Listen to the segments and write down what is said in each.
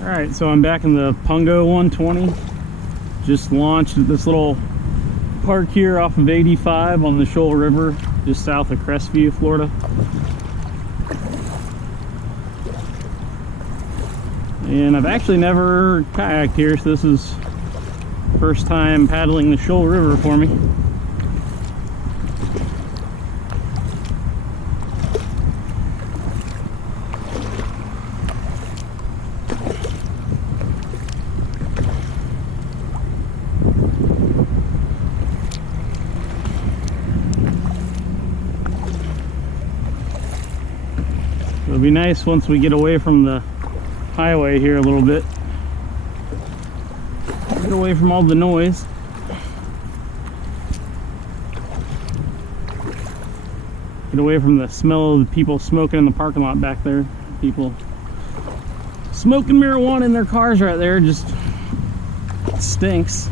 Alright, so I'm back in the Pungo 120. Just launched at this little park here off of 85 on the Shoal River, just south of Crestview, Florida. And I've actually never kayaked here, so this is first time paddling the Shoal River for me. It'll be nice once we get away from the highway here a little bit. Get away from all the noise. Get away from the smell of the people smoking in the parking lot back there. People smoking marijuana in their cars right there. Just stinks.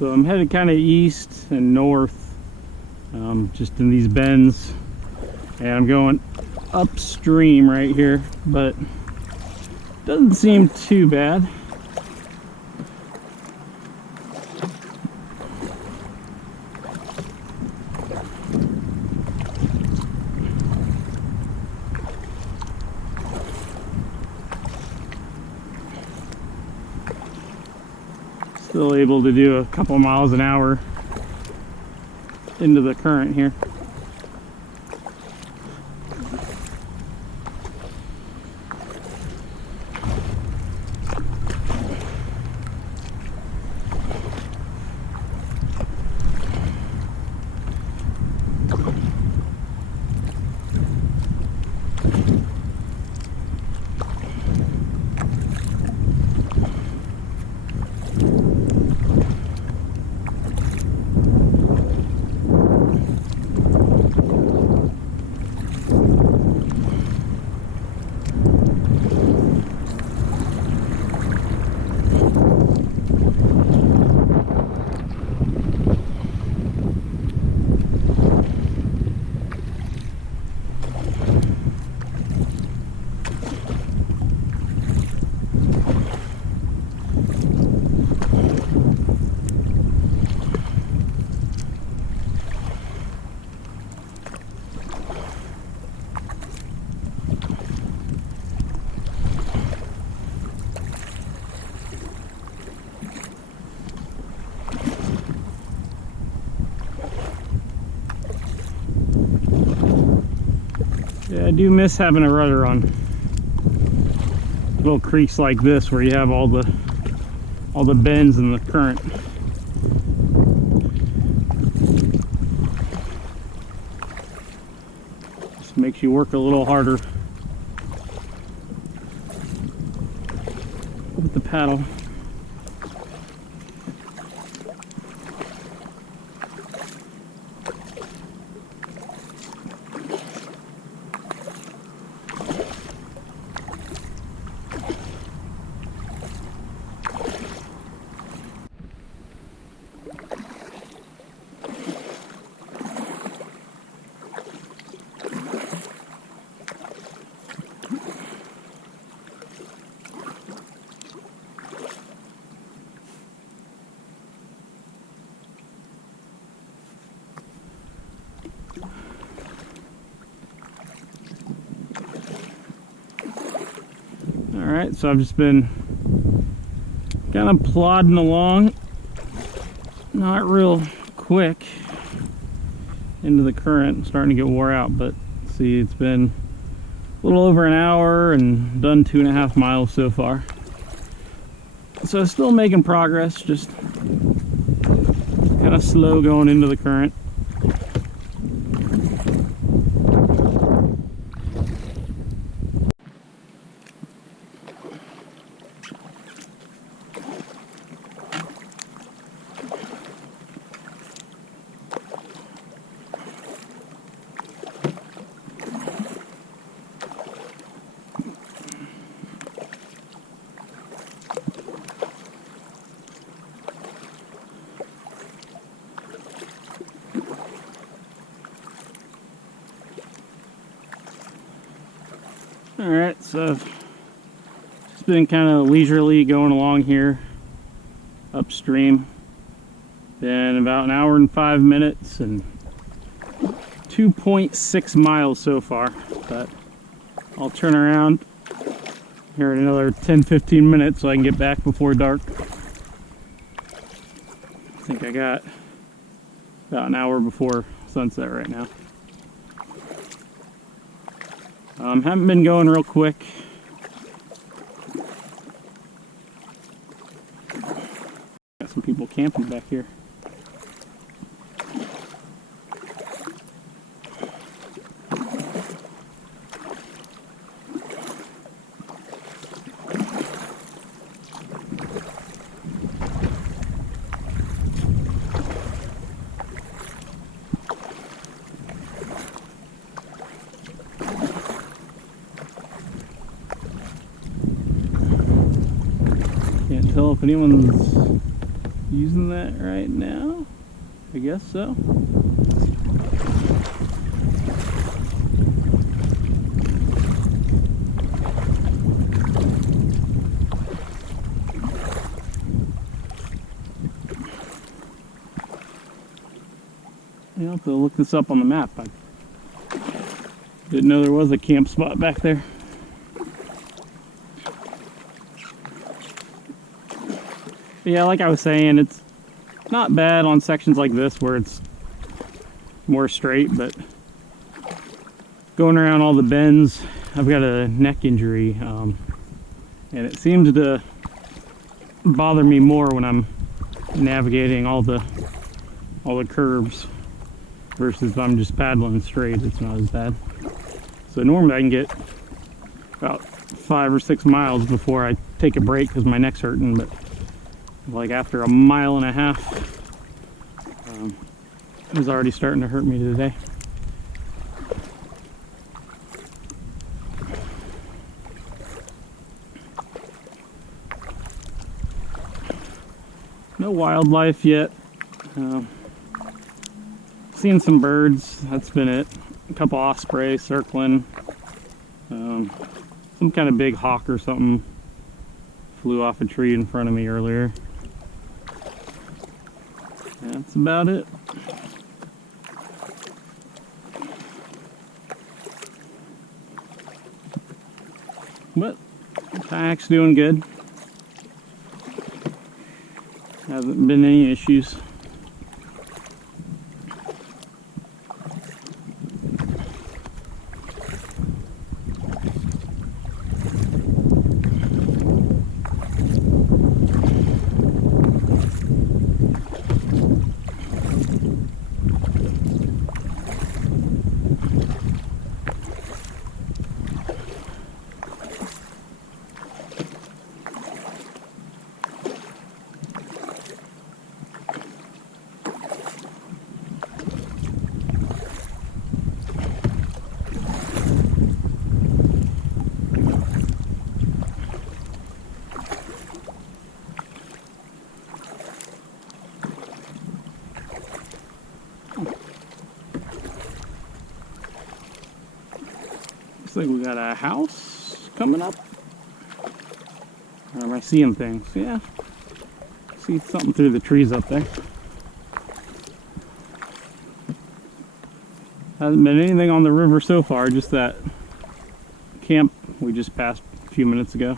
So I'm headed kind of east and north, just in these bends, and I'm going upstream right here, but doesn't seem too bad. Still able to do a couple miles an hour into the current here. Yeah, I do miss having a rudder on little creeks like this where you have all the bends in the current. Just makes you work a little harder with the paddle. Alright, so I've just been kind of plodding along, not real quick into the current. I'm starting to get wore out, but see, it's been a little over an hour and done 2.5 miles so far. So still making progress, just kind of slow going into the current. Alright, so I've just been kind of leisurely going along here upstream. Been about an hour and 5 minutes and 2.6 miles so far, but I'll turn around here in another 10-15 minutes so I can get back before dark. I think I got about an hour before sunset right now. Haven't been going real quick. Got some people camping back here. Can't tell if anyone's using that right now. I guess so. I'll have to look this up on the map. I didn't know there was a camp spot back there. But yeah, like I was saying, it's not bad on sections like this where it's more straight, but going around all the bends, I've got a neck injury, and it seems to bother me more when I'm navigating all the curves versus if I'm just paddling straight. It's not as bad. So normally I can get about 5 or 6 miles before I take a break because my neck's hurting, but like after a mile and a half, it was already starting to hurt me today. No wildlife yet. Seen some birds, that's been it. A couple osprey circling. Some kind of big hawk or something flew off a tree in front of me earlier. That's about it. But kayak's doing good. Hasn't been any issues. Looks like we got a house coming up. Or am I seeing things? Yeah. See something through the trees up there. Hasn't been anything on the river so far, just that camp we just passed a few minutes ago.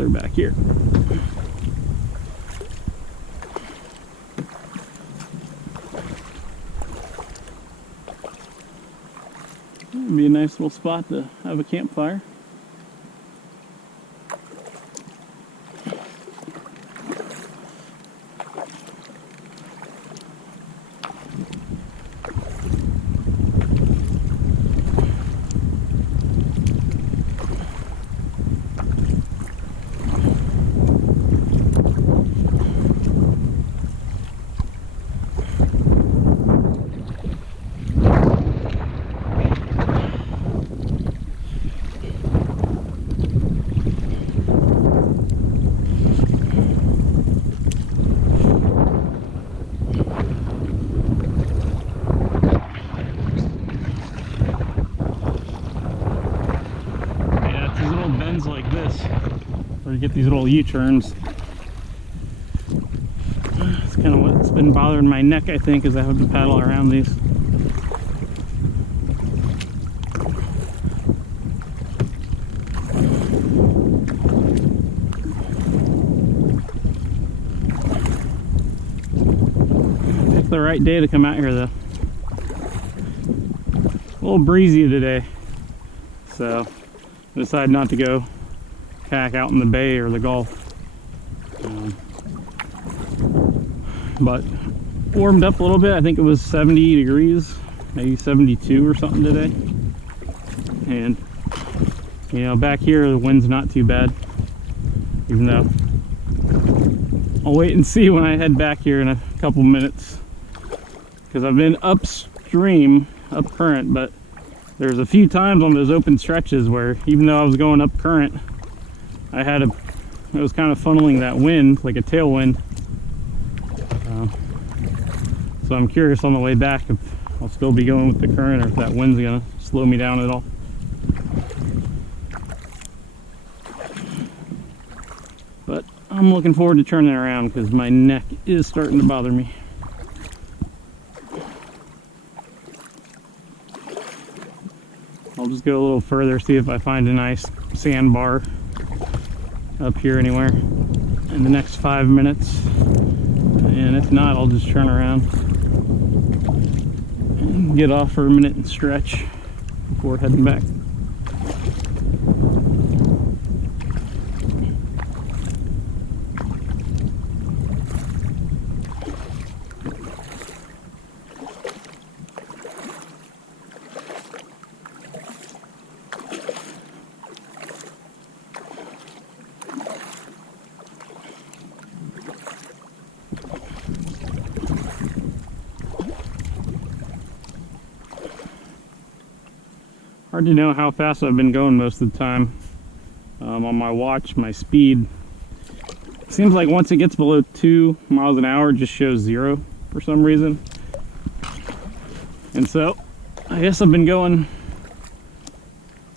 trailer back here. It'd be a nice little spot to have a campfire. Like this, where you get these little U-turns. It's kind of what's been bothering my neck, I think, as I have to paddle around these. Picked the right day to come out here, though. A little breezy today, so I decided not to go kayak out in the bay or the Gulf. But warmed up a little bit. I think it was 70 degrees, maybe 72 or something today. And you know, back here the wind's not too bad, even though I'll wait and see when I head back here in a couple minutes, because I've been upstream, up current, but there's a few times on those open stretches where even though I was going up current, it was kind of funneling that wind, like a tailwind. So I'm curious on the way back if I'll still be going with the current or if that wind's gonna slow me down at all. But I'm looking forward to turning around because my neck is starting to bother me. I'll just go a little further, see if I find a nice sandbar up here anywhere in the next 5 minutes. And if not, I'll just turn around and get off for a minute and stretch before heading back. Hard to know how fast I've been going most of the time. On my watch, my speed seems like once it gets below 2 miles an hour, it just shows 0 for some reason. And so I guess I've been going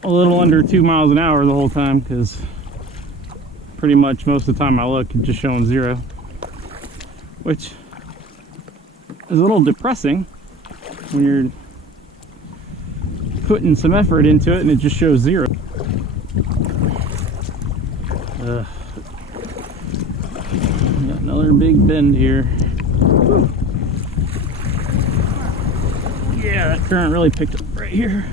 a little under 2 miles an hour the whole time, because pretty much most of the time I look, it's just showing 0, which is a little depressing when you're putting some effort into it and it just shows 0. Got another big bend here. Whew. Yeah, that current really picked up right here.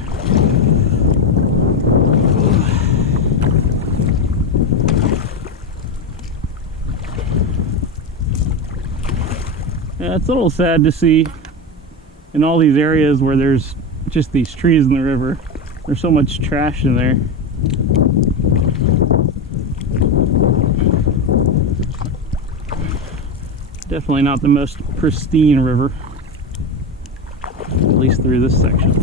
Yeah, it's a little sad to see in all these areas where there's just these trees in the river, there's so much trash in there. Definitely not the most pristine river, at least through this section.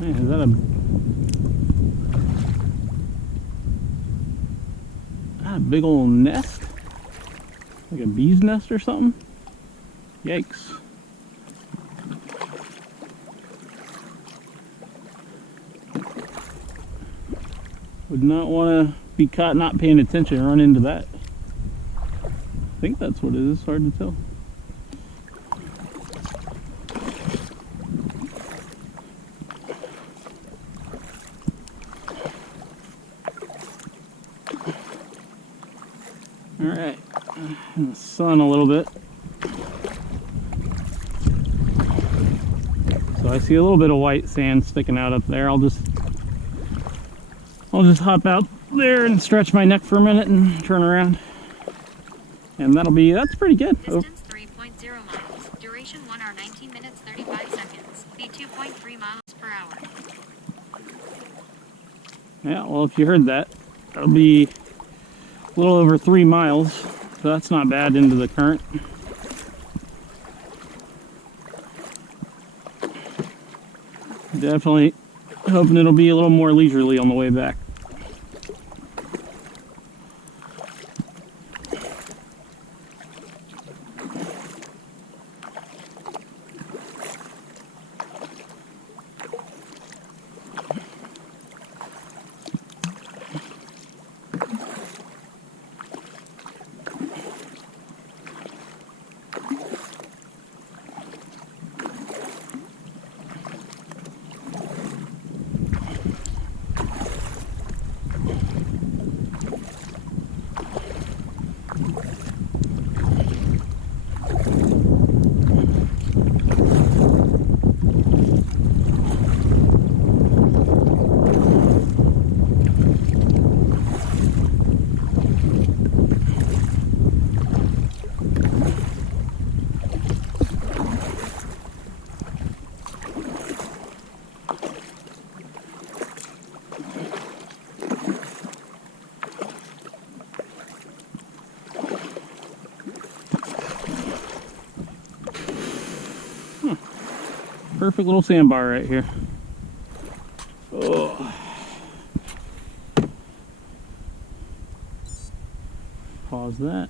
Man, is that a big old nest? Like a bee's nest or something? Yikes. Would not want to be caught not paying attention and run into that. I think that's what it is. Hard to tell. Alright, in the sun a little bit. So I see a little bit of white sand sticking out up there. I'll just hop out there and stretch my neck for a minute and turn around. And that's pretty good. Distance 3.0 miles. Duration 1 hour 19 minutes 35 seconds. Speed 2.3 miles per hour. Yeah, well, if you heard that, that'll be a little over 3 miles. So that's not bad into the current. Definitely hoping it'll be a little more leisurely on the way back. Perfect little sandbar right here. Oh. Pause that.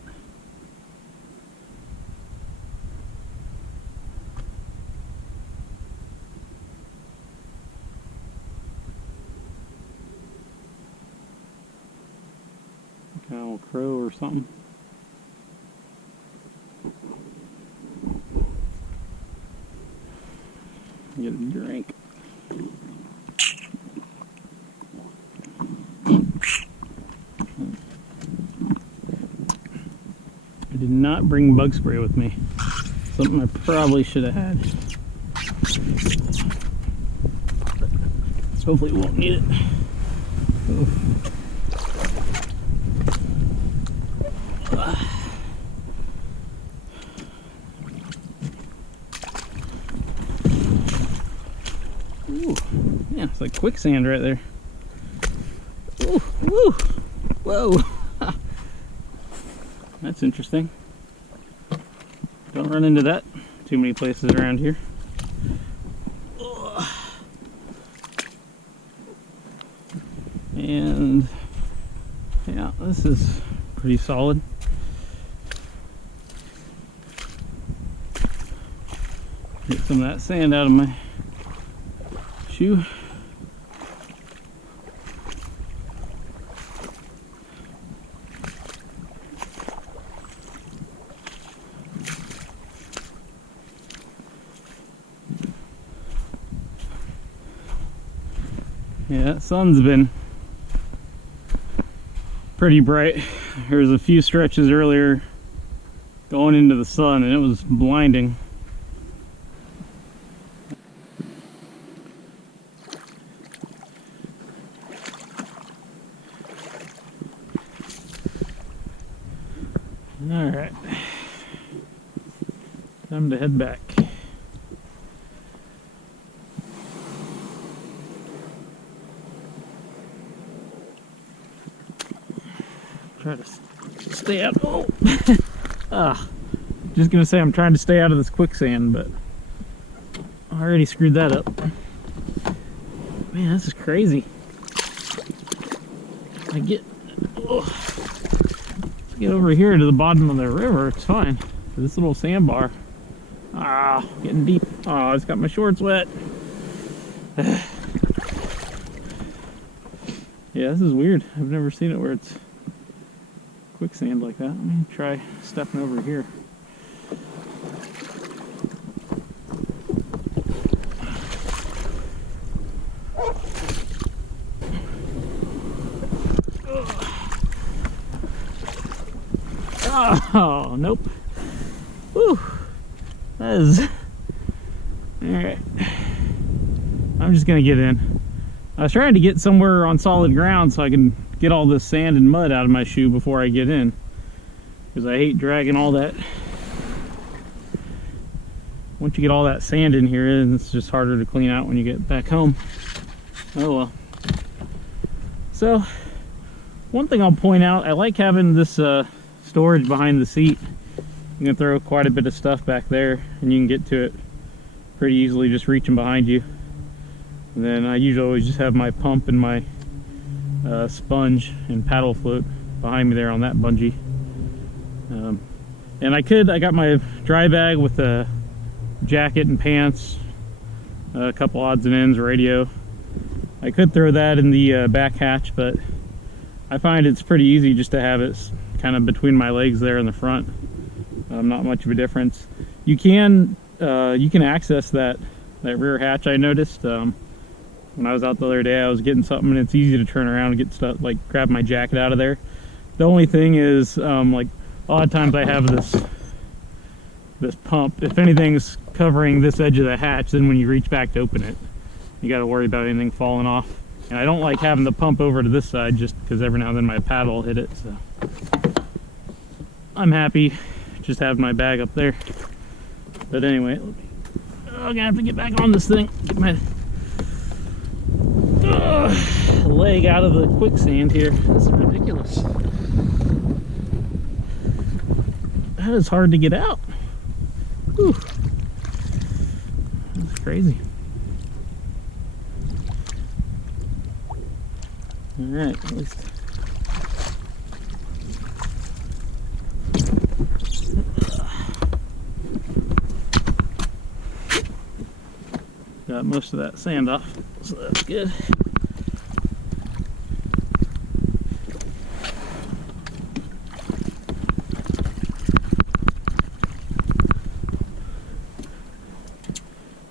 Kind of a crow or something. Get a drink. I did not bring bug spray with me. Something I probably should have had. Hopefully we won't need it. Oof. Ooh, yeah, it's like quicksand right there. Ooh, woo, whoa. That's interesting. Don't run into that too many places around here. And yeah, this is pretty solid. Get some of that sand out of my shoe. Yeah, that sun's been pretty bright. There was a few stretches earlier going into the sun and it was blinding. All right, time to head back. Try to stay out. Oh, just gonna say I'm trying to stay out of this quicksand, but I already screwed that up. Man, this is crazy. Get over here to the bottom of the river, it's fine. This little sandbar, getting deep. Oh, it's got my shorts wet. Yeah, this is weird. I've never seen it where it's quicksand like that. Let me try stepping over here. Oh, nope. Whew. That is... Alright. I'm just gonna get in. I was trying to get somewhere on solid ground so I can get all this sand and mud out of my shoe before I get in. Because I hate dragging all that. Once you get all that sand in here, it's just harder to clean out when you get back home. Oh well. So, one thing I'll point out, I like having this storage behind the seat. You can throw quite a bit of stuff back there and you can get to it pretty easily just reaching behind you. And then I usually always just have my pump and my sponge and paddle float behind me there on that bungee. And I got my dry bag with a jacket and pants, a couple odds and ends, radio. I could throw that in the back hatch, but I find it's pretty easy just to have it kind of between my legs there in the front. Not much of a difference. You can access that rear hatch. I noticed when I was out the other day, I was getting something and it's easy to turn around and get stuff, like grab my jacket out of there. The only thing is, like a lot of times I have this pump. If anything's covering this edge of the hatch, then when you reach back to open it, you got to worry about anything falling off. And I don't like having the pump over to this side just because every now and then my paddle will hit it. So I'm happy just having my bag up there. But anyway, I'm gonna have to get back on this thing, get my leg out of the quicksand here. This is ridiculous. That is hard to get out. Whew. That's crazy. All right, at least. Got most of that sand off, so that's good.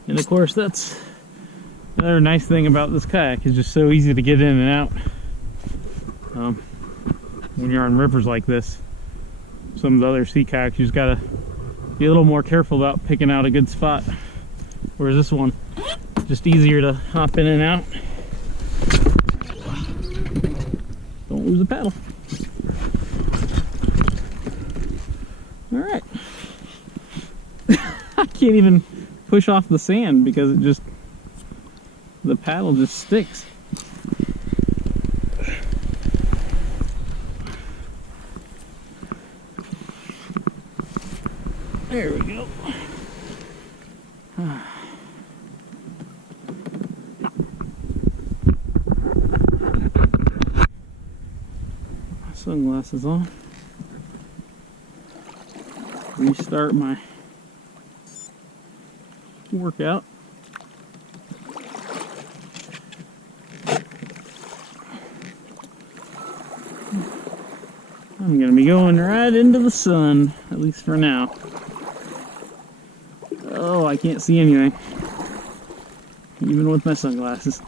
And of course, that's another nice thing about this kayak, is just so easy to get in and out. When you're on rivers like this, some of the other sea kayaks, you just gotta be a little more careful about picking out a good spot. Whereas this one, just easier to hop in and out. Don't lose the paddle. All right. I can't even push off the sand because the paddle just sticks. There we go. Sunglasses on. Restart my workout. I'm gonna be going right into the sun, at least for now. Oh, I can't see anything, even with my sunglasses.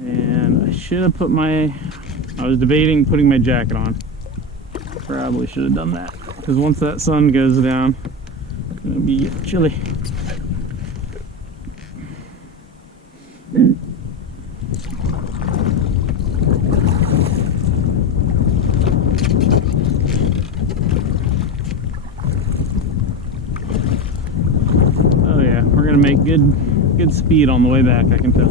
And I should have put I was debating putting my jacket on. Probably should have done that, because once that sun goes down, it's gonna be chilly. Oh yeah, we're gonna make good speed on the way back, I can tell.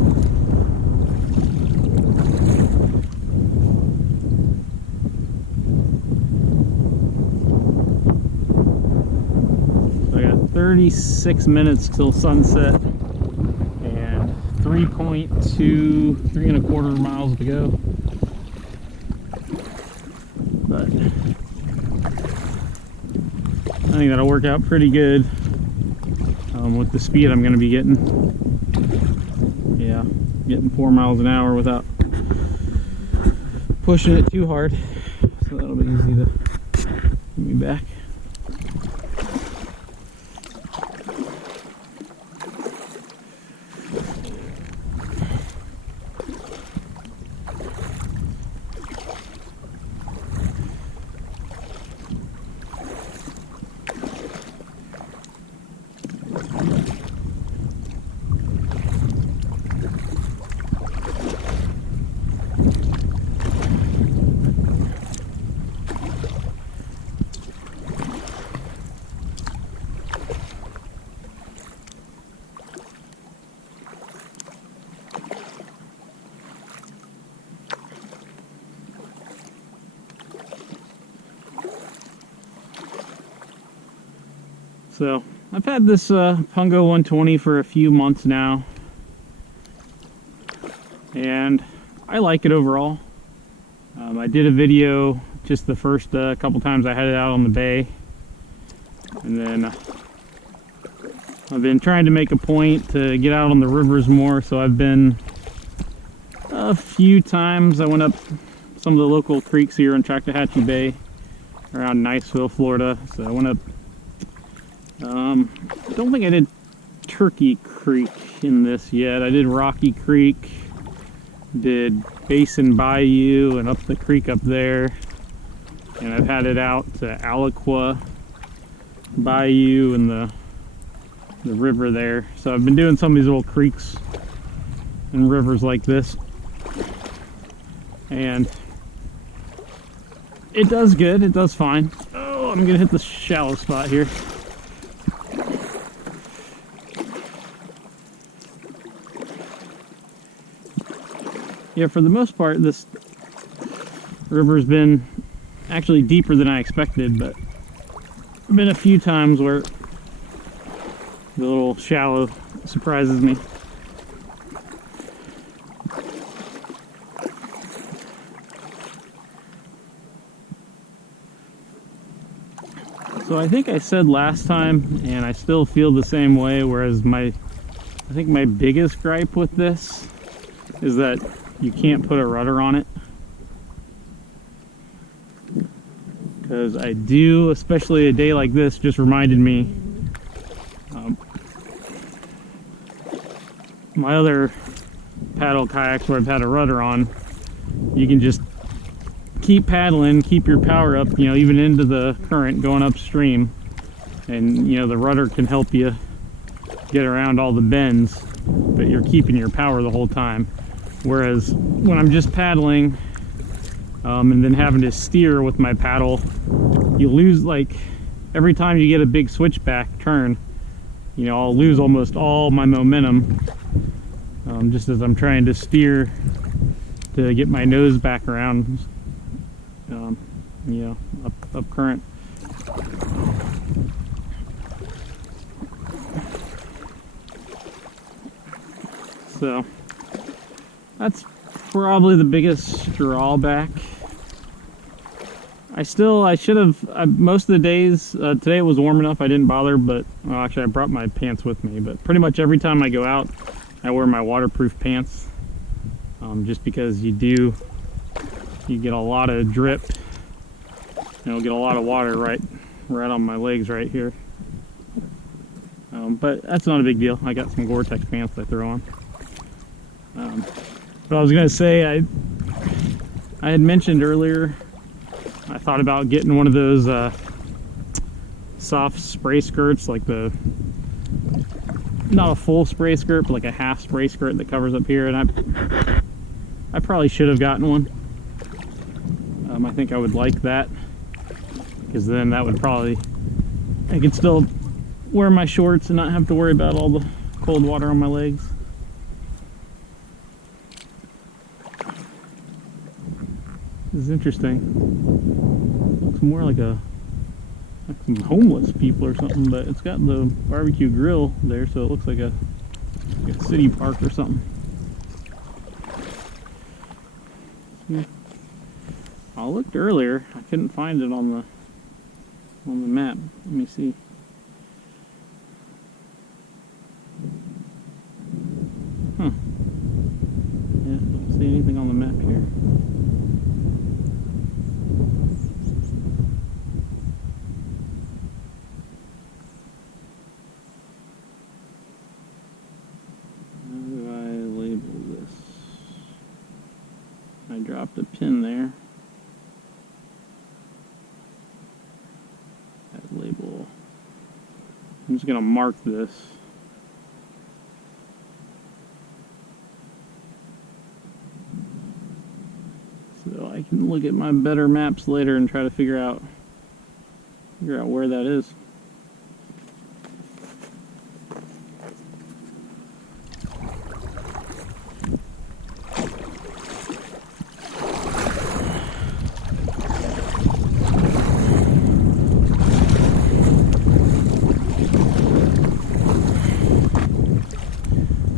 So I got 36 minutes till sunset and 3.25 miles to go. But I think that'll work out pretty good. with the speed I'm going to be getting. Yeah, getting 4 miles an hour without pushing it too hard. So that'll be easy to get me back. So I've had this Pungo 120 for a few months now, and I like it overall. I did a video just the first couple times I had it out on the bay, and then I've been trying to make a point to get out on the rivers more. So I've been a few times. I went up some of the local creeks here in Chattahoochee Bay around Niceville, Florida. So I went up, I don't think I did Turkey Creek in this yet. I did Rocky Creek, did Basin Bayou and up the creek up there, and I've had it out to Aliqua Bayou and the river there. So I've been doing some of these little creeks and rivers like this, and it does good, it does fine. Oh, I'm gonna hit the shallow spot here. Yeah, for the most part, this river's been actually deeper than I expected, but there've been a few times where the little shallow surprises me. So I think I said last time, and I still feel the same way, whereas I think my biggest gripe with this is that you can't put a rudder on it. Because I do, especially a day like this, just reminded me. My other paddle kayaks where I've had a rudder on, you can just keep paddling, keep your power up, you know, even into the current going upstream. And, you know, the rudder can help you get around all the bends, but you're keeping your power the whole time. Whereas when I'm just paddling and then having to steer with my paddle, you lose, like, every time you get a big switchback turn, you know, I'll lose almost all my momentum just as I'm trying to steer to get my nose back around, you know, up current. So that's probably the biggest drawback. I should have, most of the days, today it was warm enough I didn't bother, but, well, actually I brought my pants with me, but pretty much every time I go out, I wear my waterproof pants, just because you get a lot of drip, and you'll get a lot of water right on my legs right here. But that's not a big deal. I got some Gore-Tex pants I throw on. But I was gonna say, I had mentioned earlier, I thought about getting one of those soft spray skirts, like not a full spray skirt, but like a half spray skirt that covers up here, and I probably should have gotten one. I think I would like that, because then that would probably, I could still wear my shorts and not have to worry about all the cold water on my legs. This is interesting. Looks more like some homeless people or something, but it's got the barbecue grill there, so it looks like a city park or something. Yeah. I looked earlier. I couldn't find it on the map. Let me see. Huh. Yeah, don't see anything on the map here. How do I label this? I dropped a pin there. That label. I'm just gonna mark this. So I can look at my better maps later and try to figure out where that is.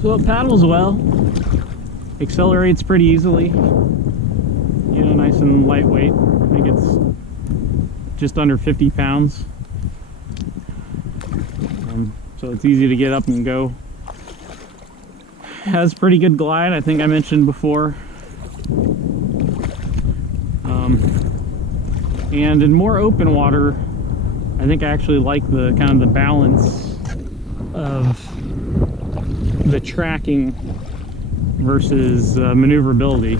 So it paddles well, accelerates pretty easily, you know, nice and lightweight. I think it's just under 50 pounds. So it's easy to get up and go. Has pretty good glide, I think I mentioned before. And in more open water, I think I actually like the kind of the balance of the tracking versus maneuverability.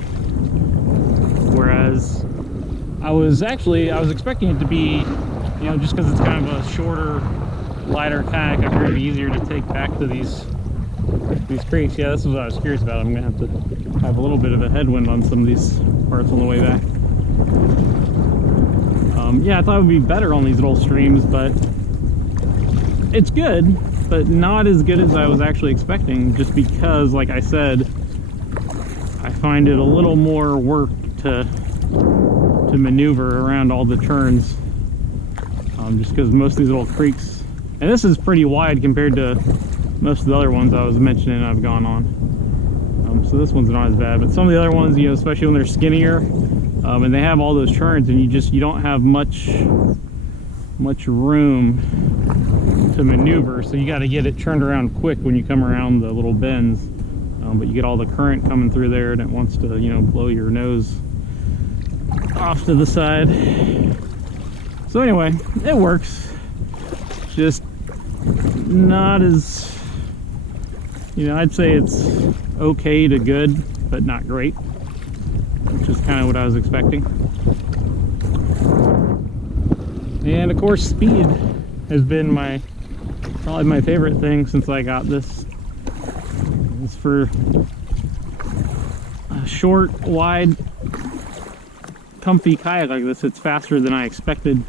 Whereas I was expecting it to be, you know, just because it's kind of a shorter, lighter kayak, I figured it'd be easier to take back to these creeks. Yeah, this is what I was curious about. I'm gonna have to have a little bit of a headwind on some of these parts on the way back. Yeah, I thought it would be better on these little streams, but it's good, but not as good as I was actually expecting, just because, like I said, I find it a little more work to maneuver around all the turns, just because most of these little creeks, and this is pretty wide compared to most of the other ones I was mentioning I've gone on. So this one's not as bad, but some of the other ones, you know, especially when they're skinnier, and they have all those turns, and you don't have much room to maneuver, so you got to get it turned around quick when you come around the little bends. But you get all the current coming through there, and it wants to, you know, blow your nose off to the side. So anyway, it works. Just not as, you know, I'd say it's okay to good, but not great, which is kind of what I was expecting. And of course, speed has been probably my favorite thing since I got this. It's for a short, wide, comfy kayak like this. It's faster than I expected.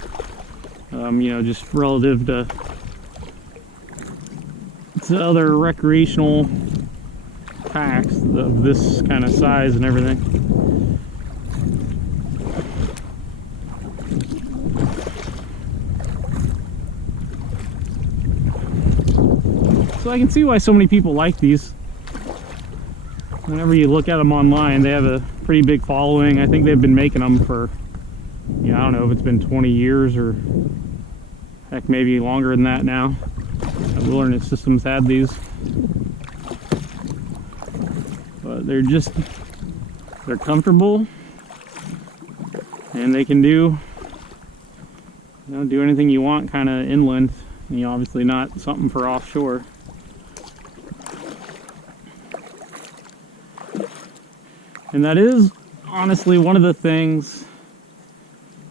You know, just relative to other recreational kayaks of this kind of size and everything. So I can see why so many people like these. Whenever you look at them online, they have a pretty big following. I think they've been making them for, you know, I don't know if it's been 20 years or heck, maybe longer than that now. Wilderness Systems had these. But they're comfortable, and they can do, you know, do anything you want kind of inland. You know, obviously not something for offshore. And that is honestly one of the things,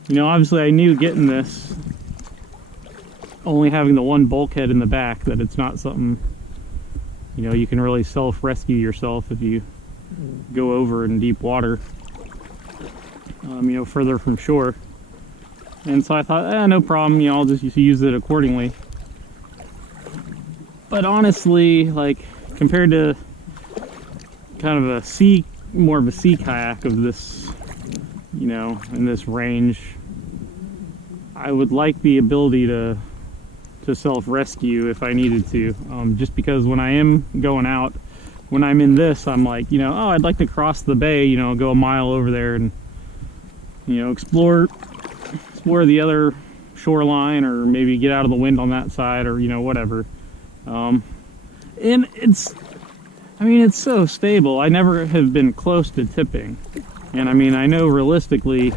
you know, obviously I knew getting this, only having the one bulkhead in the back, that it's not something, you know, you can really self-rescue yourself if you go over in deep water, you know, further from shore. And so I thought, no problem, you know, I'll just use it accordingly. But honestly, like, compared to kind of more of a sea kayak of this, you know, in this range, I would like the ability to self-rescue if I needed to, just because when I am going out, when I'm in this, I'm like, you know, oh, I'd like to cross the bay, you know, go a mile over there and, you know, explore the other shoreline, or maybe get out of the wind on that side, or, you know, whatever. And I mean, it's so stable. I never have been close to tipping. And I mean, I know realistically,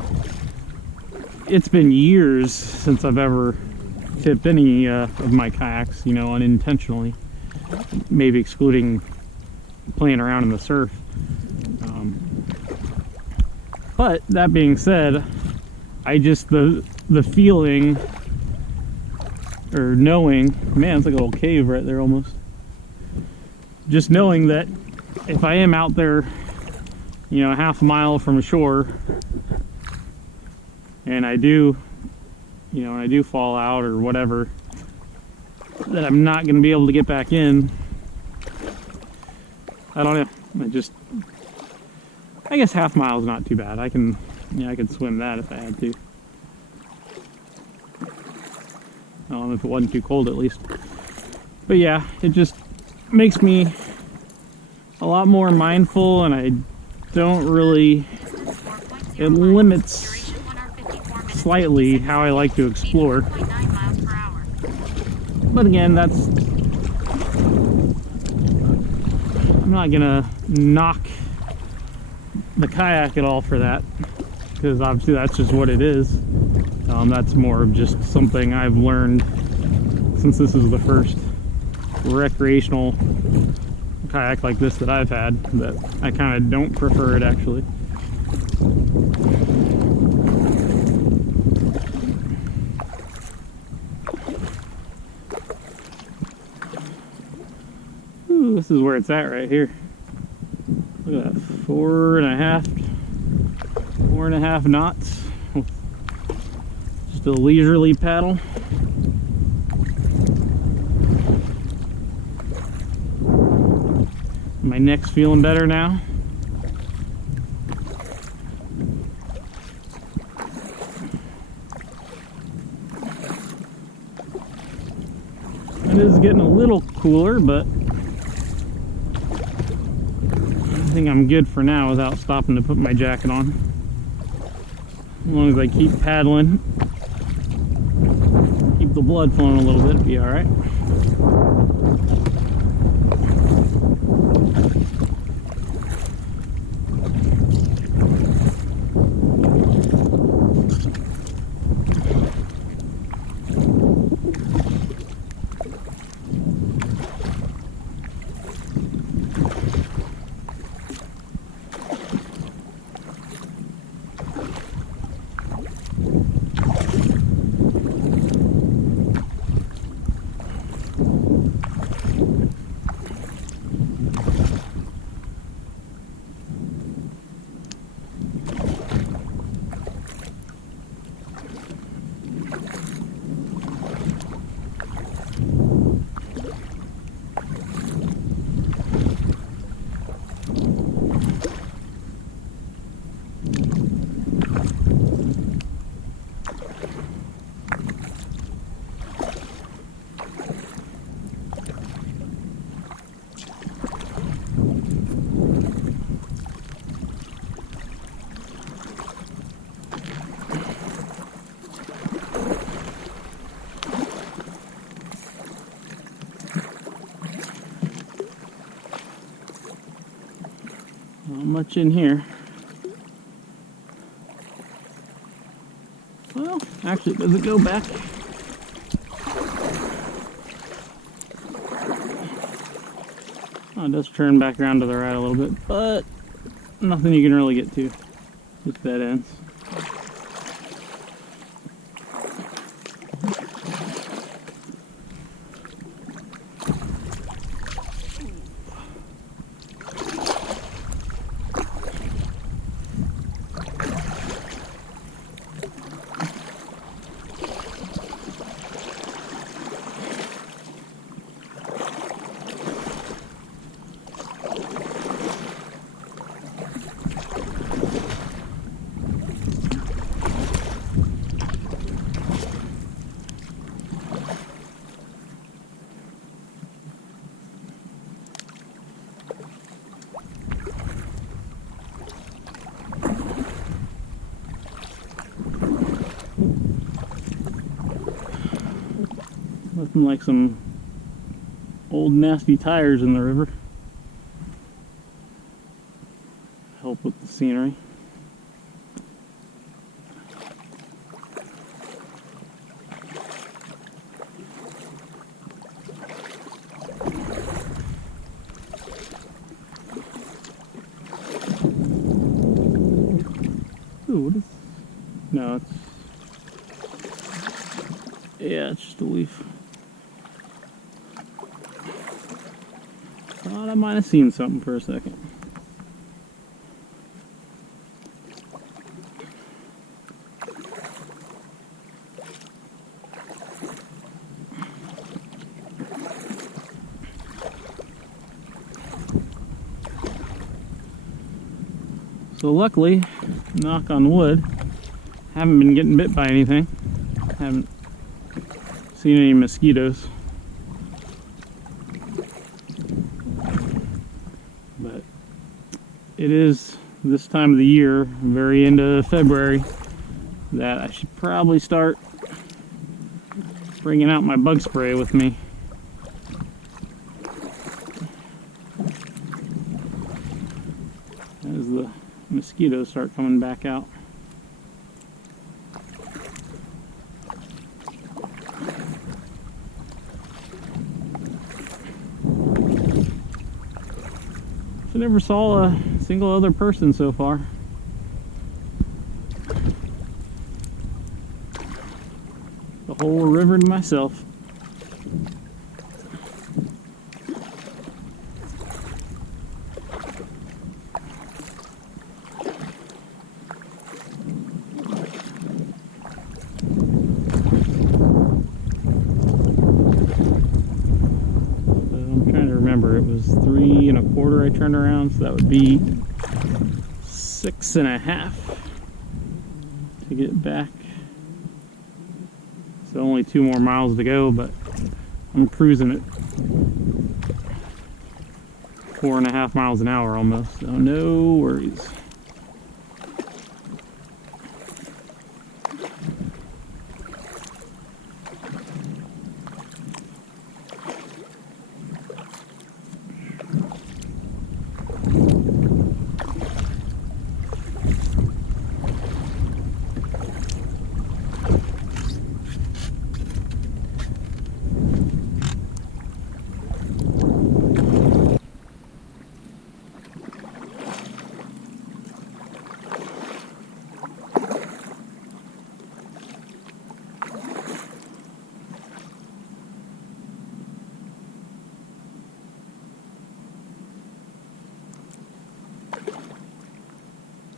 it's been years since I've ever tipped any of my kayaks, you know, unintentionally. Maybe excluding playing around in the surf. But that being said, I just, the feeling, or knowing, man, it's like a little cave right there almost. Just knowing that if I am out there, you know, a half a mile from shore, and I do, you know, and I do fall out or whatever, that I'm not going to be able to get back in. I don't know. I guess half mile is not too bad. I can swim that if I had to. If it wasn't too cold at least. But yeah, it just makes me a lot more mindful, and I don't really, it limits slightly how I like to explore. But again, that's, I'm not gonna knock the kayak at all for that, because obviously that's just what it is. That's more of just something I've learned since this is the first recreational kayak like this that I've had, that I kind of don't prefer it actually. Ooh, this is where it's at right here. Look at that, 4.5 knots. Just a leisurely paddle. My neck's feeling better now. It is getting a little cooler, but I think I'm good for now without stopping to put my jacket on. As long as I keep paddling, keep the blood flowing a little bit, it'll be alright. Not much in here. Well, actually, does it go back? Oh, it does turn back around to the right a little bit, but nothing you can really get to. Just dead ends. Nothing like some old nasty tires in the river. scenery. Ooh, what is... No, it's... Yeah, it's just a leaf. Thought I might have seen something for a second. So luckily, knock on wood, haven't been getting bit by anything. Haven't seen any mosquitoes. But it is this time of the year, very into February, that I should probably start bringing out my bug spray with me. As the mosquitoes start coming back out. I never saw a single other person so far. The whole river to myself. It was 3 1/4 I turned around, so that would be 6 1/2 to get back. So only 2 more miles to go, but I'm cruising at 4.5 miles an hour almost, so no worries.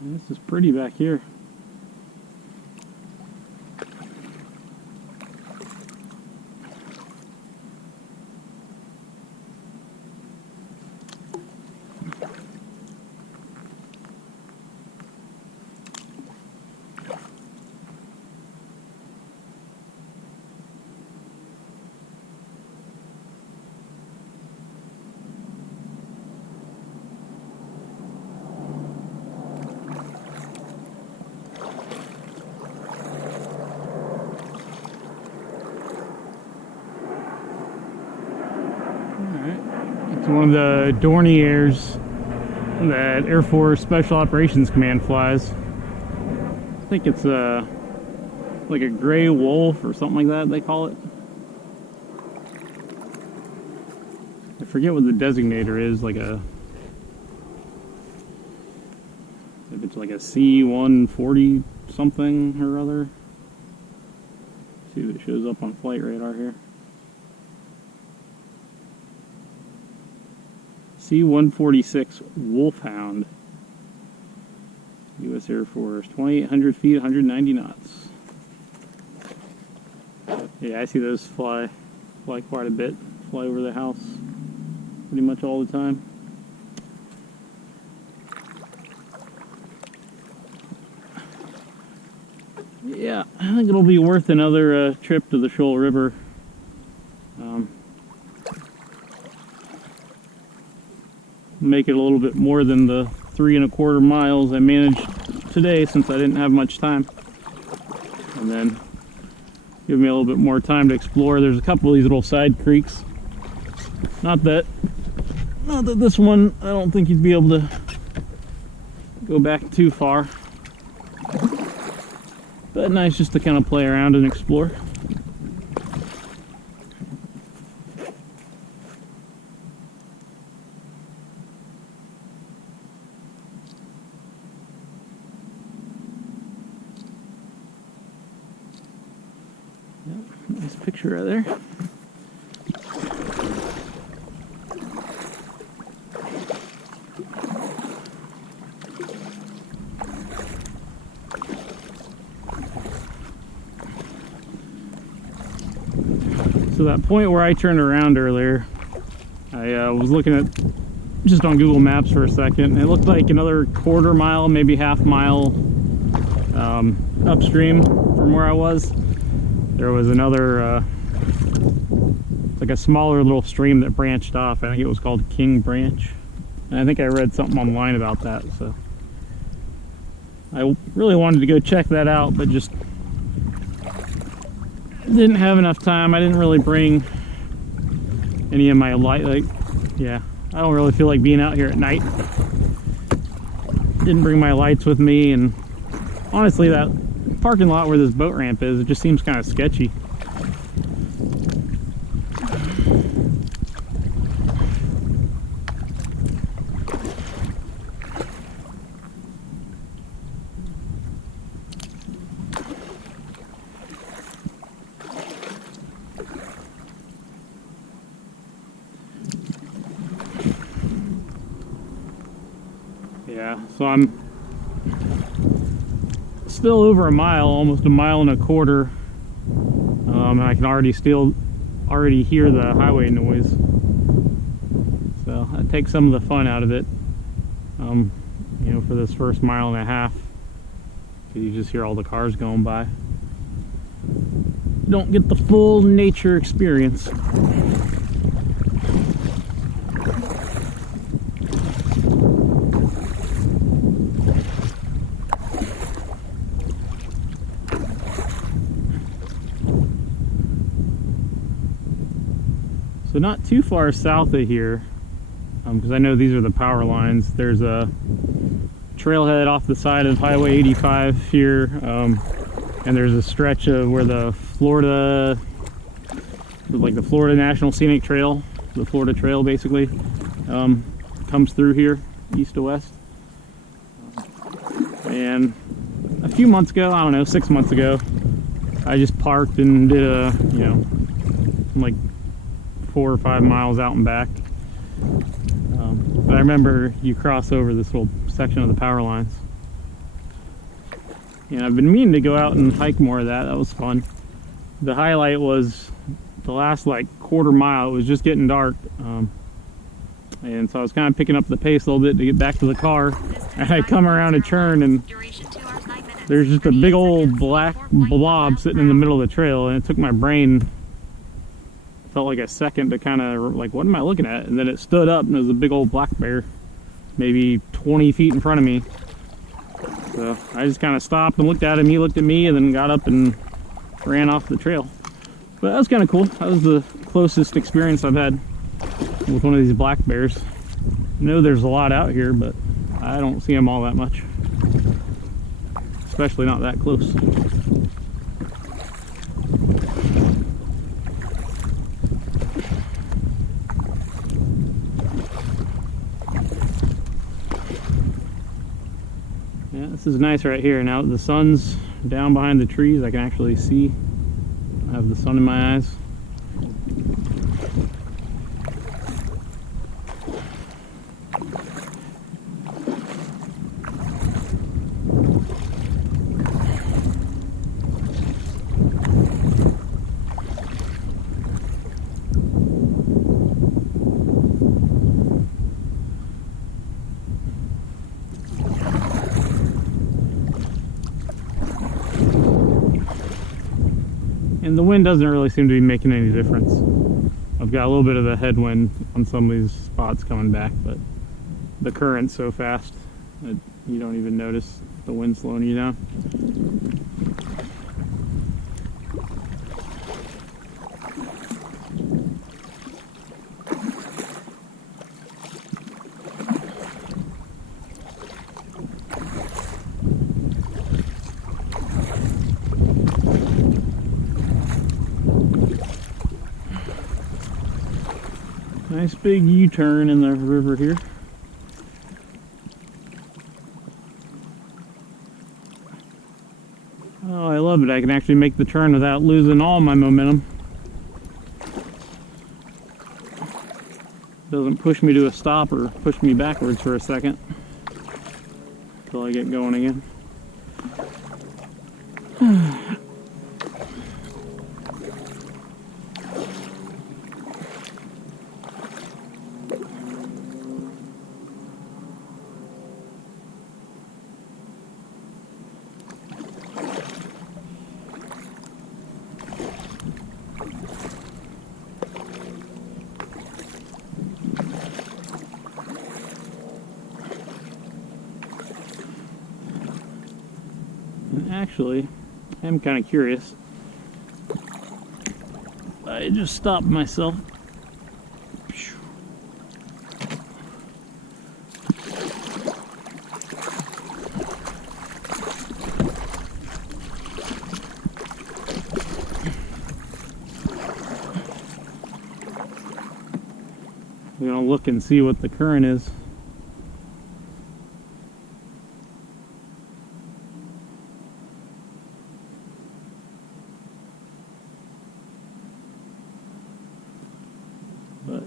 This is pretty back here. One of the Dorniers that Air Force Special Operations Command flies. I think it's like a gray wolf or something like that they call it. I forget what the designator is, like a... if it's like a C-140 something or other. See if it shows up on flight radar here. C-146 Wolfhound, U.S. Air Force, 2,800 feet, 190 knots. Yeah, I see those fly quite a bit, fly over the house pretty much all the time. Yeah, I think it'll be worth another trip to the Shoal River. Make it a little bit more than the 3 1/4 miles I managed today, since I didn't have much time, and then give me a little bit more time to explore. There's a couple of these little side creeks. Not that this one, I don't think you'd be able to go back too far. But nice just to kind of play around and explore. Yep, nice picture right there. So that point where I turned around earlier, I was looking at just on Google Maps for a second, and it looked like another quarter mile, maybe half mile upstream from where I was. There was another, like a smaller little stream that branched off. I think it was called King Branch. And I think I read something online about that, so I really wanted to go check that out, but just didn't have enough time. I didn't really bring any of my light, yeah, I don't really feel like being out here at night. Didn't bring my lights with me, and honestly that parking lot where this boat ramp is, it just seems kind of sketchy. Yeah, so I'm still over a mile, almost a mile and a quarter, and I can already hear the highway noise. So that takes some of the fun out of it, you know, for this first mile and a half, because you just hear all the cars going by. Don't get the full nature experience. So not too far south of here, because I know these are the power lines, there's a trailhead off the side of Highway 85 here, and there's a stretch of where the Florida National Scenic Trail, the Florida Trail basically, comes through here, east to west. And a few months ago, I don't know, 6 months ago, I just parked and did a, you know, like 4 or 5 miles out and back. But I remember you cross over this little section of the power lines. And I've been meaning to go out and hike more of that. That was fun. The highlight was the last like quarter mile. It was just getting dark. And so I was kind of picking up the pace a little bit to get back to the car. And I come around a turn and there's just a big old black blob sitting in the middle of the trail. And it took my brain, felt like a second to kind of like, what am I looking at? And then it stood up and it was a big old black bear, maybe 20 feet in front of me. So I just kind of stopped and looked at him, he looked at me, and then got up and ran off the trail. But that was kind of cool. That was the closest experience I've had with one of these black bears. I know there's a lot out here, but I don't see them all that much, especially not that close. Yeah, this is nice right here. Now the sun's down behind the trees, I can actually see. I have the sun in my eyes. And the wind doesn't really seem to be making any difference. I've got a little bit of a headwind on some of these spots coming back, but the current's so fast that you don't even notice the wind slowing you down. Nice big U-turn in the river here. Oh, I love it. I can actually make the turn without losing all my momentum. Doesn't push me to a stop or push me backwards for a second until I get going again. Actually, I'm kind of curious. I just stopped myself. We're gonna look and see what the current is. But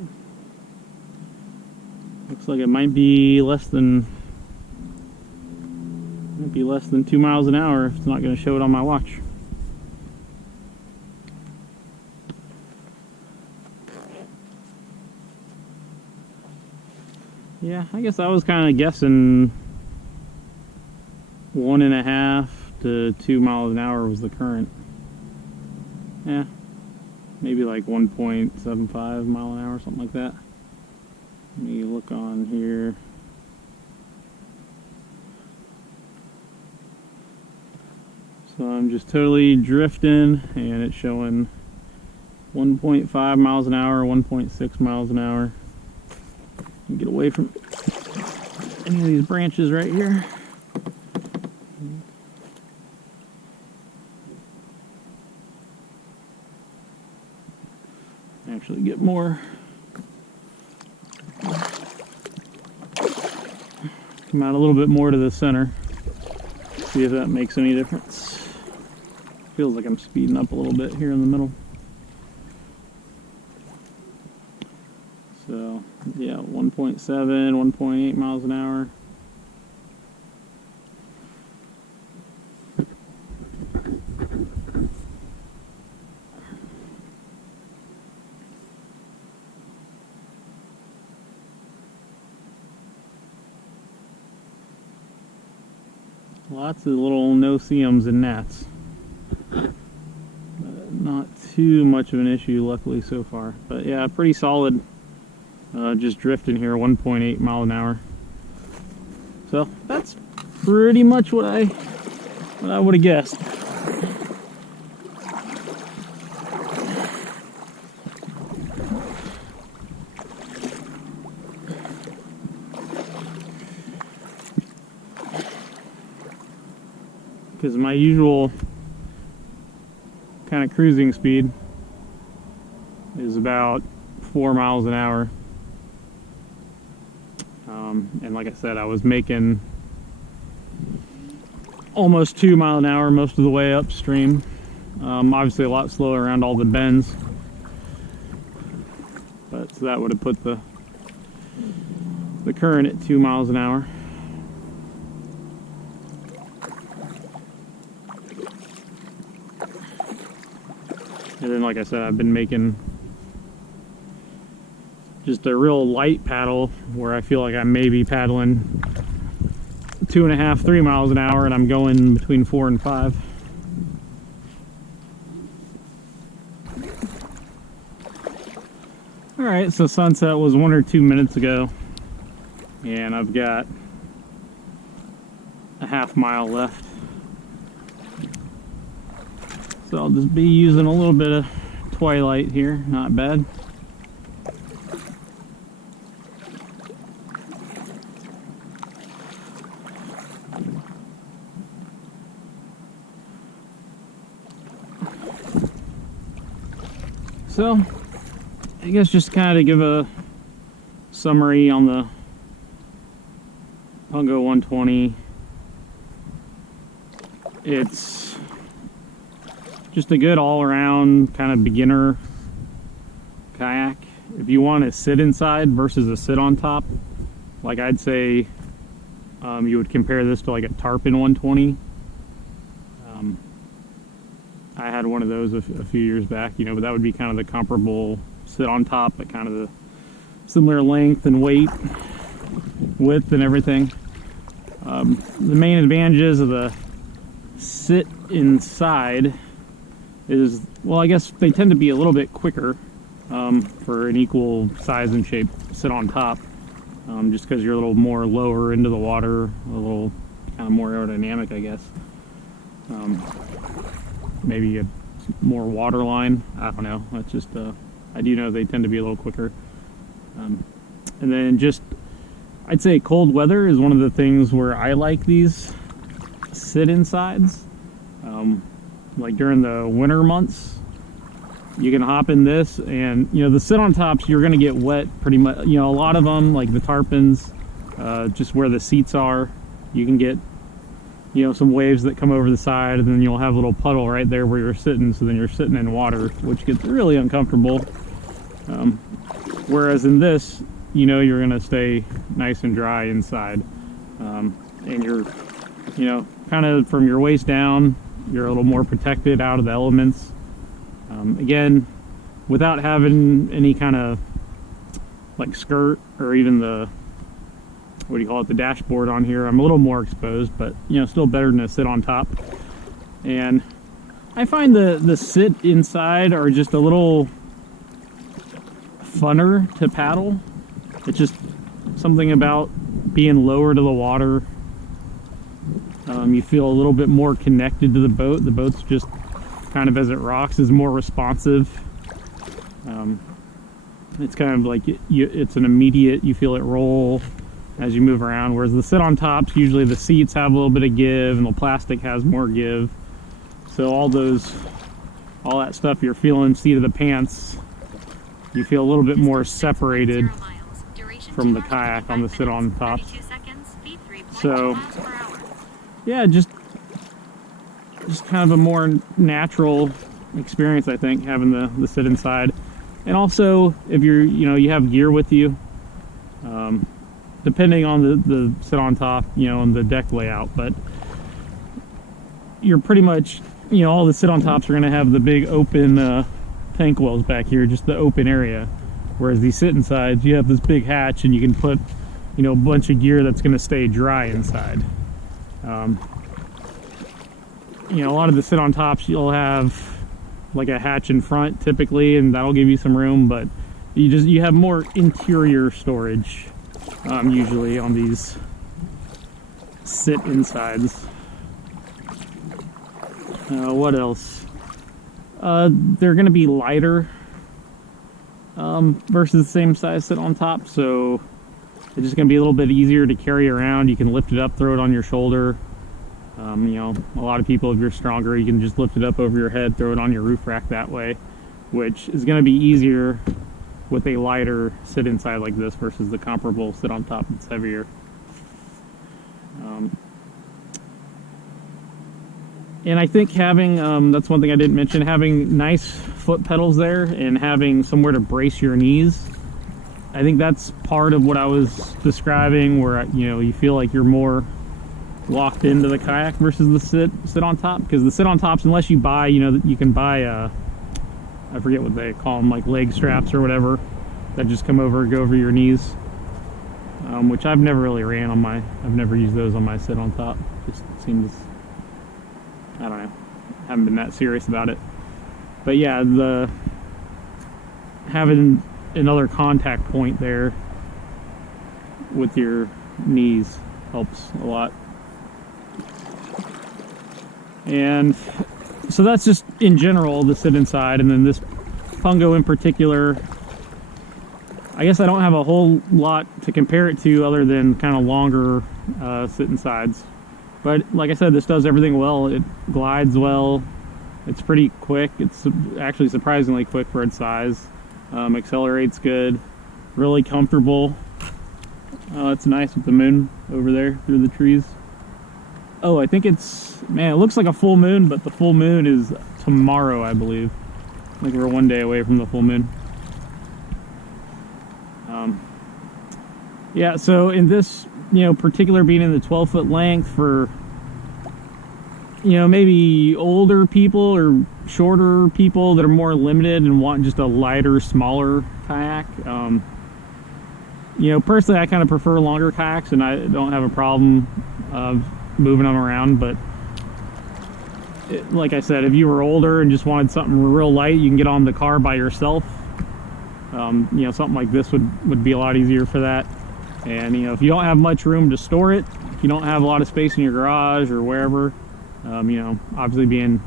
looks like it might be less than 2 miles an hour if it's not going to show it on my watch. Yeah, I guess I was kind of guessing 1.5 to 2 miles an hour was the current. Yeah. Maybe like 1.75 mile an hour, something like that. Let me look on here. So I'm just totally drifting and it's showing 1.5 miles an hour, 1.6 miles an hour. Get away from any of these branches right here. Actually get more. Come out a little bit more to the center. See if that makes any difference. Feels like I'm speeding up a little bit here in the middle. So yeah, 1.7, 1.8 miles an hour. Lots of little no-see-ums and gnats. Not too much of an issue, luckily, so far. But yeah, pretty solid. Just drifting here, 1.8 mile an hour. So that's pretty much what I would have guessed. Because my usual kind of cruising speed is about 4 miles an hour. And like I said, I was making almost 2 mile an hour most of the way upstream. Obviously a lot slower around all the bends. But so that would have put the current at 2 miles an hour. And then, like I said, I've been making just a real light paddle where I feel like I may be paddling 2.5, 3 miles an hour, and I'm going between 4 and 5. Alright, so sunset was 1 or 2 minutes ago, and I've got a half mile left. So I'll just be using a little bit of twilight here, not bad. So I guess just kind of give a summary on the Pungo 120. It's just a good all-around kind of beginner kayak. If you want to sit inside versus a sit on top, like I'd say you would compare this to like a Tarpon 120. I had one of those a few years back, you know, but that would be kind of the comparable sit on top, but kind of the similar length and weight, width and everything. The main advantages of the sit inside is, well, I guess they tend to be a little bit quicker for an equal size and shape sit on top, just because you're a little more lower into the water, a little kind of more aerodynamic, I guess. Maybe a more water line, I don't know. That's just I do know they tend to be a little quicker. And then just, I'd say cold weather is one of the things where I like these sit-insides. Like during the winter months, you can hop in this, and you know, the sit-on-tops, you're going to get wet pretty much. You know, a lot of them, like the Tarpons, just where the seats are, you can get, you know, some waves that come over the side, and then you'll have a little puddle right there where you're sitting, so then you're sitting in water, which gets really uncomfortable. Whereas in this, you know, you're going to stay nice and dry inside, and you're, you know, kind of from your waist down, you're a little more protected out of the elements. Again, without having any kind of like skirt or even the, what do you call it, the dashboard on here, I'm a little more exposed, but you know, still better than to sit on top. And I find the sit inside are just a little funner to paddle. It's just something about being lower to the water. You feel a little bit more connected to the boat. The boat's just kind of, as it rocks, is more responsive. It's kind of like it's an immediate, you feel it roll as you move around, whereas the sit on tops, usually the seats have a little bit of give and the plastic has more give. So all that stuff you're feeling, seat of the pants, you feel a little bit more separated from the kayak on the sit on tops. So yeah, just kind of a more natural experience, I think, having the sit inside. And also, if you're, you know, you have gear with you, depending on the sit on top, you know, and the deck layout, but you're pretty much, you know, all the sit on tops are going to have the big open tank wells back here, just the open area, whereas these sit insides, you have this big hatch and you can put, you know, a bunch of gear that's going to stay dry inside. You know, a lot of the sit on tops, you'll have like a hatch in front typically, and that'll give you some room, but you have more interior storage usually on these sit insides. What else? They're going to be lighter versus the same size sit on top, so it's just going to be a little bit easier to carry around. You can lift it up, throw it on your shoulder. You know, a lot of people, if you're stronger, you can just lift it up over your head, throw it on your roof rack that way, which is going to be easier with a lighter sit inside like this versus the comparable sit on top that's heavier. And I think having, that's one thing I didn't mention, having nice foot pedals there and having somewhere to brace your knees, I think that's part of what I was describing, where, you know, you feel like you're more locked into the kayak versus the sit on top. Because the sit on tops, unless you buy, you know, you can buy I forget what they call them, like leg straps or whatever, that just go over your knees, which I've never really ran on I've never used those on my sit on top. Just seems, I don't know, haven't been that serious about it. But yeah, having another contact point there with your knees helps a lot. And so that's just in general the sit inside. And then this Pungo in particular, I guess I don't have a whole lot to compare it to other than kind of longer sit insides. But like I said, this does everything well. It glides well. It's pretty quick. It's actually surprisingly quick for its size. Accelerates good. Really comfortable. Oh, it's nice with the moon over there through the trees. Oh, I think it's, man, it looks like a full moon, but the full moon is tomorrow, I believe. I think we're one day away from the full moon. Yeah, so in this, particular being in the 12-foot length for, maybe older people or shorter people that are more limited and want just a lighter, smaller kayak. Personally, I kind of prefer longer kayaks, and I don't have a problem moving them around. But like I said, if you were older and just wanted something real light, you can get on the car by yourself. Something like this would be a lot easier for that. And if you don't have much room to store it, if you don't have a lot of space in your garage or wherever, obviously being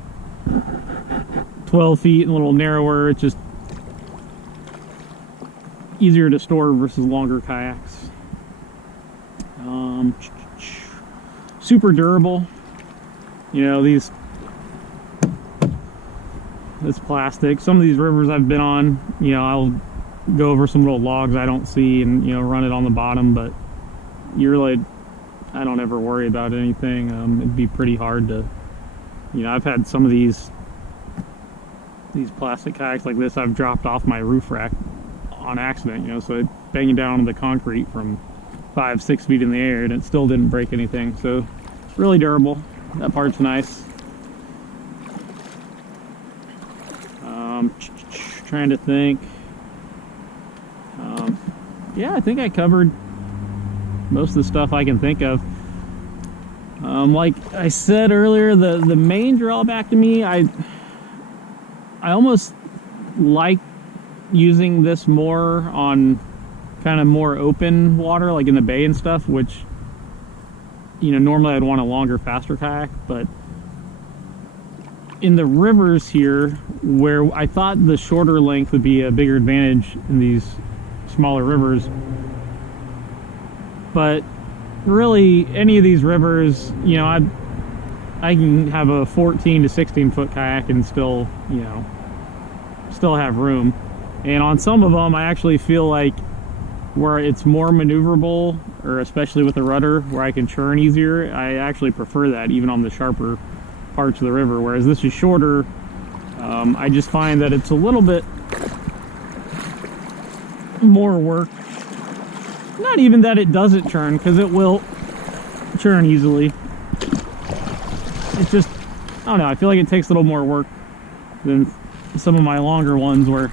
12 feet and a little narrower, it's just easier to store versus longer kayaks. Super durable. This plastic. Some of these rivers I've been on, I'll go over some little logs I don't see and run it on the bottom, but I don't ever worry about anything. It'd be pretty hard to, I've had some of these plastic kayaks like this I've dropped off my roof rack on accident, so it banging down on the concrete from 5-6 feet in the air, and it still didn't break anything. So really durable. That part's nice. Trying to think. Yeah, I think I covered most of the stuff I can think of. Like I said earlier, the main drawback to me, I almost like using this more on kind of more open water, like in the bay and stuff, which normally I'd want a longer, faster kayak. But in the rivers here, where I thought the shorter length would be a bigger advantage in these smaller rivers, but really any of these rivers, I can have a 14 to 16 foot kayak and still have room. And on some of them, I actually feel like where it's more maneuverable, or especially with the rudder, where I can churn easier, I actually prefer that even on the sharper parts of the river. Whereas this is shorter, I just find that it's a little bit more work. Not even that it doesn't churn, because it will churn easily. It's just, I don't know, I feel like it takes a little more work than some of my longer ones where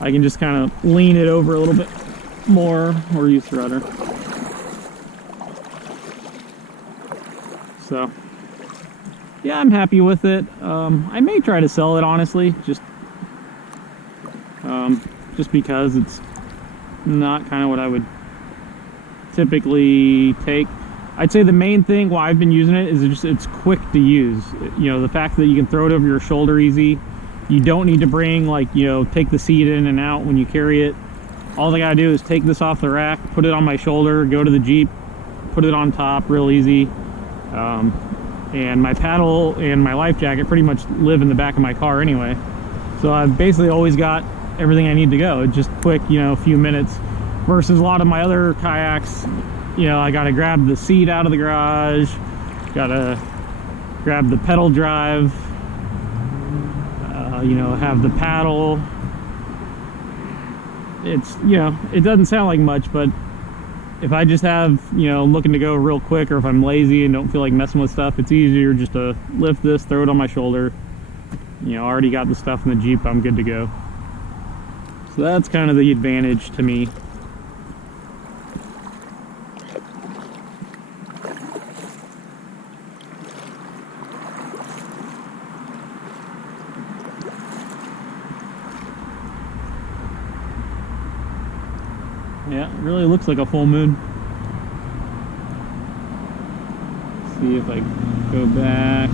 I can just kind of lean it over a little bit more or use the rudder. So yeah, I'm happy with it. I may try to sell it, honestly, just because it's not kind of what I would typically take. I'd say the main thing why I've been using it is it's quick to use. The fact that you can throw it over your shoulder easy. You don't need to bring, take the seat in and out when you carry it. All I gotta do is take this off the rack, put it on my shoulder, go to the Jeep, put it on top, real easy. And my paddle and my life jacket pretty much live in the back of my car anyway. So I've basically always got everything I need to go. It's just quick, a few minutes. Versus a lot of my other kayaks, I gotta grab the seat out of the garage, gotta grab the pedal drive, have the paddle. It's, it doesn't sound like much, but if I just have, looking to go real quick, or if I'm lazy and don't feel like messing with stuff, it's easier just to lift this, throw it on my shoulder. Already got the stuff in the Jeep, I'm good to go. So that's kind of the advantage to me. Yeah, it really looks like a full moon. Let's see if I go back.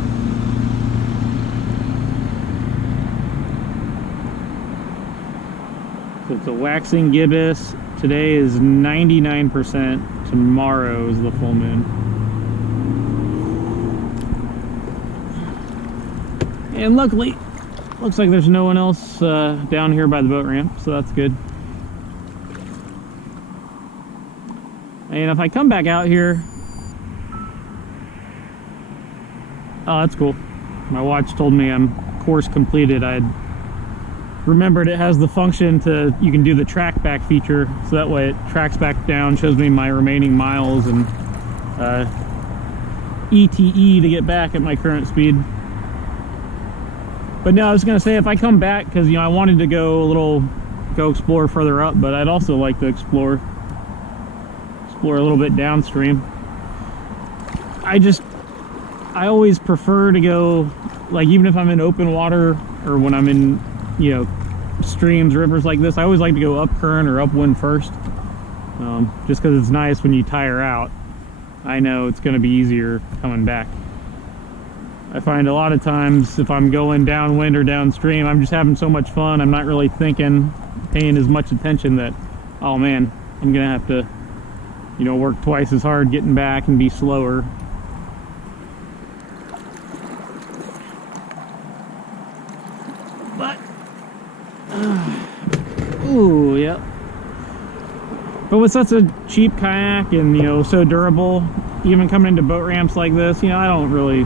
So it's a waxing gibbous. Today is 99%. Tomorrow is the full moon. And luckily, looks like there's no one else down here by the boat ramp, so that's good. And if I come back out here, oh, that's cool. My watch told me I'm course completed. I remembered it has the function to, you can do the track back feature, so that way it tracks back down, shows me my remaining miles, and ETE to get back at my current speed. But no, I was gonna say, if I come back, because I wanted to go explore further up, but I'd also like to explore a little bit downstream. I always prefer to go, like, even if I'm in open water or when I'm in, streams, rivers like this, I always like to go up current or upwind first, just because it's nice when you tire out. I know it's going to be easier coming back. I find a lot of times if I'm going downwind or downstream, I'm just having so much fun, I'm not really paying as much attention that, oh man, I'm going to have to, work twice as hard getting back and be slower. But, ooh, yep. But with such a cheap kayak and, so durable, even coming into boat ramps like this, I don't really,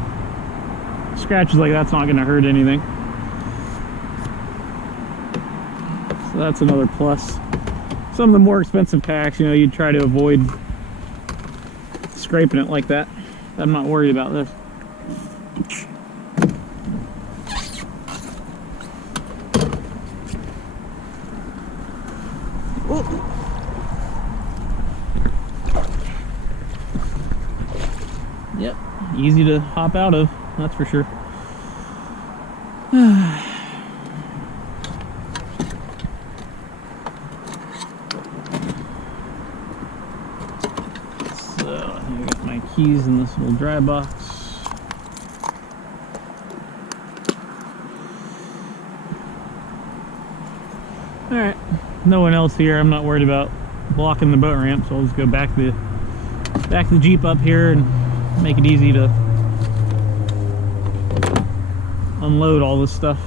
scratches like that's not going to hurt anything. So that's another plus. Some of the more expensive kayaks, you'd try to avoid scraping it like that. I'm not worried about this. Yep, easy to hop out of, that's for sure. So, I think I got my keys in this little dry box. Alright, no one else here. I'm not worried about blocking the boat ramp, so I'll just go back the Jeep up here and make it easy to unload all this stuff.